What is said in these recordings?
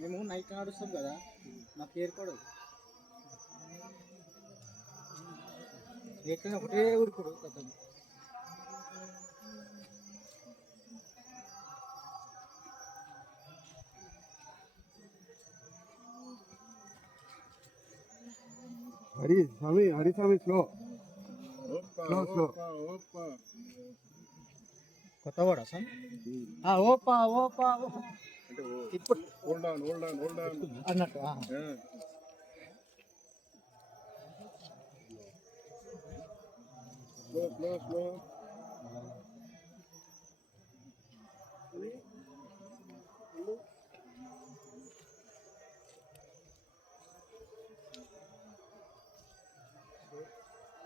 మేము నైట్ నడుస్తాం కదా మాకు ఏర్పడదు ఎక్కడ ఒకటే ఊరుకుడు కథ హరిస్వామి స్లో స్లో కొత్తవాడ సార్ ఓపా ఓపా ఇప్పుడు అన్నట్టు స్లో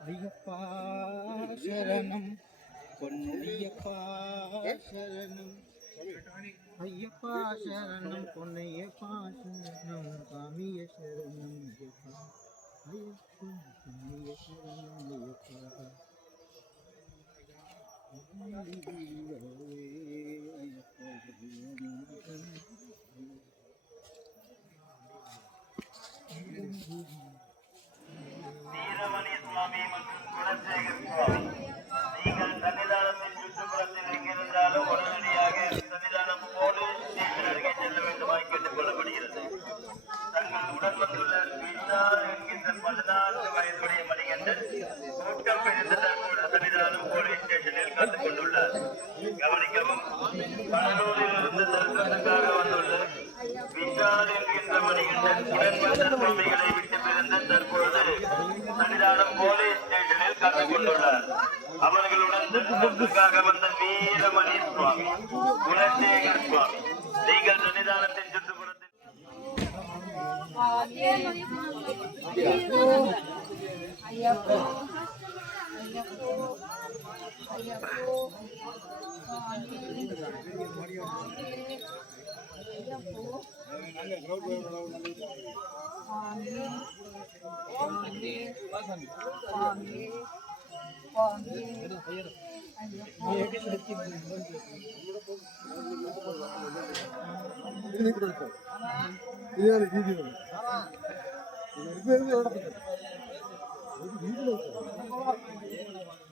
అయ్యప్ప శరణం పొన్నయ్యప్ప శరణం అయ్యప్ప శరణం పొన్నయ్యప్ప శరణం స్వామియ శరణం అయ్యప్ప అయ్యప్ప స్వామియ శరణం అయ్యప్ప வீரமணி சுவாமி மற்றும் குலசேகர் சுவாமி நீங்கள் சன்னிதானத்தின் சுற்றுப்புறத்தில் எங்கிருந்தாலும் உடனடியாக சன்னிதானம் போலீஸ் ஸ்டேஷன் அருகே செல்ல வேண்டுமாய் கேட்டுக் கொள்ளப்படுகிறது. தங்கள் உடன் வந்துள்ள பின்னார் என்கின்ற 14 வயதுடைய மணிகண்டன் கூட்டம் பிரிந்து தற்போது சன்னிதானம் போலீஸ் ஸ்டேஷனில் கலந்து கொண்டுள்ளார். கவனிக்கவும், பனலூரில் இருந்து தரிசனத்துக்காக வந்துள்ள பின்னார் என்கின்ற மணிகண்டன் உடன் வந்த சுவாமிகளை விட்டு பிரிந்து தற்பொழுது சன்னிதானம் போலீஸ் ஸ்டேஷனில் கலந்து கொண்டுள்ளார். அவர்களுடன் தரிசனத்துக்காக வந்த வீரமணி சுவாமி, குலசேகர் சுவாமி நீங்கள் சன்னிதானத்தின் சுற்றுப்புறத்தில் ఇది